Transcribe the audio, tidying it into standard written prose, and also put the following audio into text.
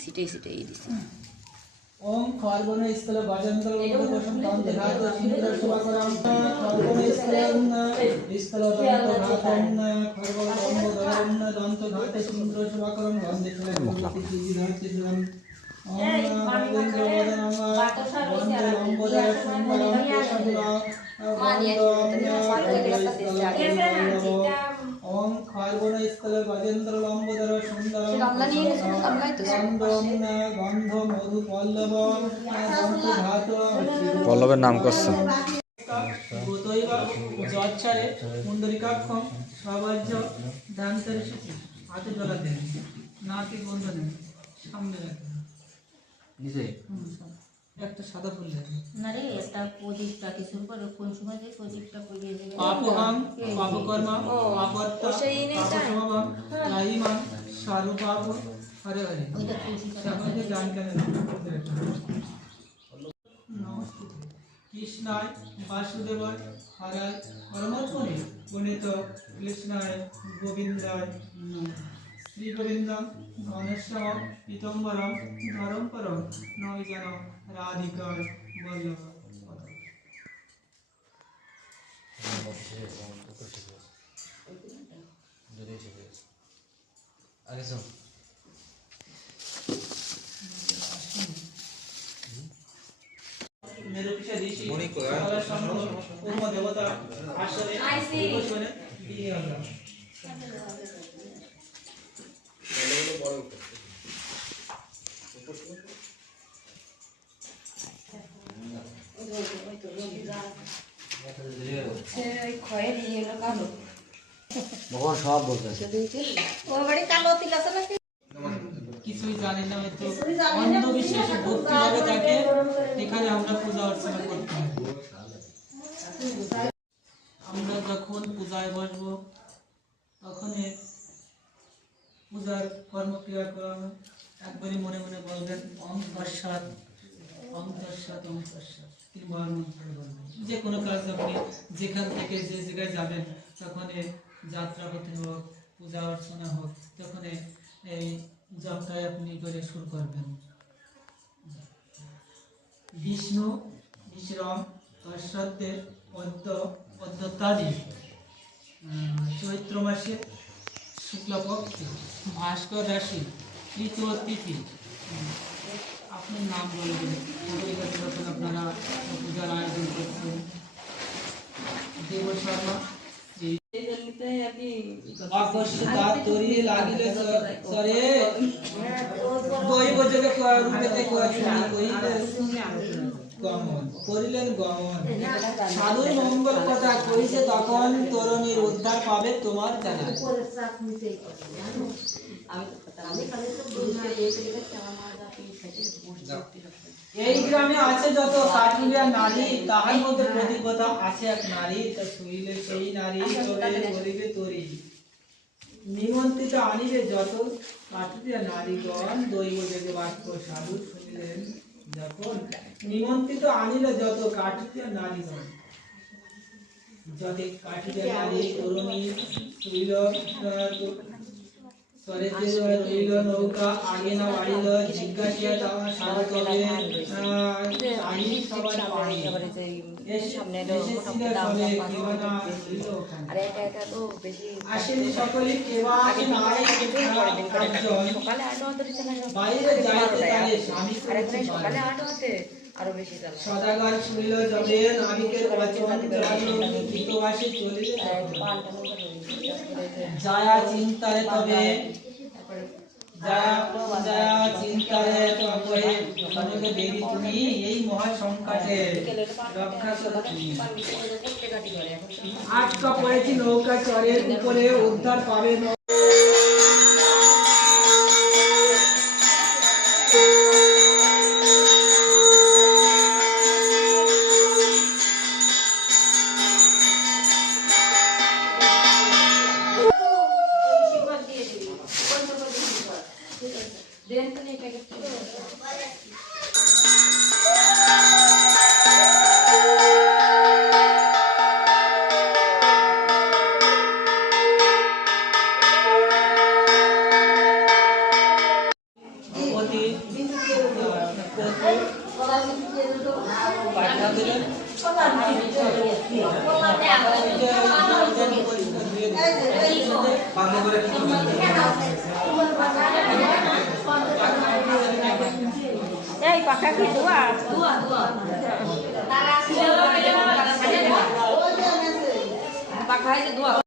সিটাই সিটাই দিছি। ওম খর্বণ স্থলে বাজন্তর উপদেশম দন্ত ধাতু সিন্ধুর শুভাকরম খর্বণ স্থলে স্থলে দন্ত ধাতম খর্বণ দন্ত ধরম দন্ত ধাতু সিন্ধুর শুভাকরম গন্ধে স্থলে ভক্তি জিজি ধাতু সুরম ওম খর্বেন্দ্র বদনম বন্দে লম্বোদর সুন্দরম কেশবুলা ওম খর্বণ স্থলে বাজেন্দ্র লম্বোদর সুন্দরম গন্ধ মধু পল্লব দন্ত ধাতু পল্লবের নাম করছে জচ্ছারে মুন্ডরিকাক্ষম সবাজ্য ধান্তরে হাতে জলা দেন নাকে গন্ধ নেন সামনে রাখেন নিচে একটা সাদা ফুল লাগে না রে একটা প্রদীপটা কিছুর পরে কোন সময় যে প্রদীপটা পড়িয়ে দেবে পাপহাম পাপকর্মা পাপত্তা পাপসমাম লাহিমাম সারুপাপ হরে হরে ওইটা তুলসী সমাজে গান করেন কৃষ্ণায় বাসুদেবায় হরায় পরমাত্মনে গণিত কৃষ্ণায় গোবিন্দায় শ্রী গোবিন্দম ঘনশ্যাম পীতম্বরম ধরমপরম নয় যেন রাধিকায় বল্লভ নিরুপিসা ঋষি সকলের সঙ্গ উম দেবতা আসলে বসনে দিয়ে আমরা সব বলতে কিছুই জানি না হয়তো অন্ধবিশ্বাসে ভক্তি ভাবে থাকে এখানে আমরা পূজা অর্চনা করতে হবে আমরা যখন পূজায় বসবো তখন পূজার কর্মক্রিয়া করানো একবারই মনে মনে বলবেন ওম তৎসৎ ওম তৎসৎ ওম তৎসৎ তিনবার মন্ত্র বলবেন যে কোনো কাজ আপনি যেখান থেকে যে জায়গায় যাবেন তখন যাত্রা হতে হোক পূজা অর্চনা হোক তখন এই জপটাই আপনি করে শুরু করবেন বিষ্ণু বিশ্রাম তৎসতের পদ্মতাদি চৈত্র মাসে শুক্লপক্ষে ভাস্কর রাশি তৃতীয় তিথি আপনার নাম বলবেন যখন আপনারা পূজার আয়োজন করছেন দেব শর্মা করিলেন গমন সাধুর মঙ্গল কথা কইছে তখন তরুণীর উদ্ধার পাবে তোমার জানা এই গ্রামে আছে যত কাঠুরিয়া নারী তাহার মধ্যে প্রতিপদা আছে এক নারী তা শুইলে সেই নারী চলে করিবে তরি নিমন্ত্রিত আনিবে যত কাঠুরিয়া নারীগণ দৈব দেবে বাক্য সাধু শুনিলেন যখন নিমন্ত্রিত আনিলে যত কাঠুরিয়া নারীগণ যত কাঠুরিয়া নারী তরুণী শুইল রইল নৌকা আগে না বাড়িল জিজ্ঞাসিয়া তাহা সারা তবে সবার পানি আসেনি সকলে কেবা নাই বাইরে যাইতে তারে স্বামী সদাগর শুনিল যবে নাবিকের বচন হিতবাসী চলিলে যায়া চিন্তারে তবে যায়া চিন্তারে তবে সমুদ্র দেবী তুমি এই মহা সংকটে রক্ষা করো তুমি আটকা পড়েছি নৌকা চরের উপরে উদ্ধার পাবে এই পাখা কি দোয়া পাখা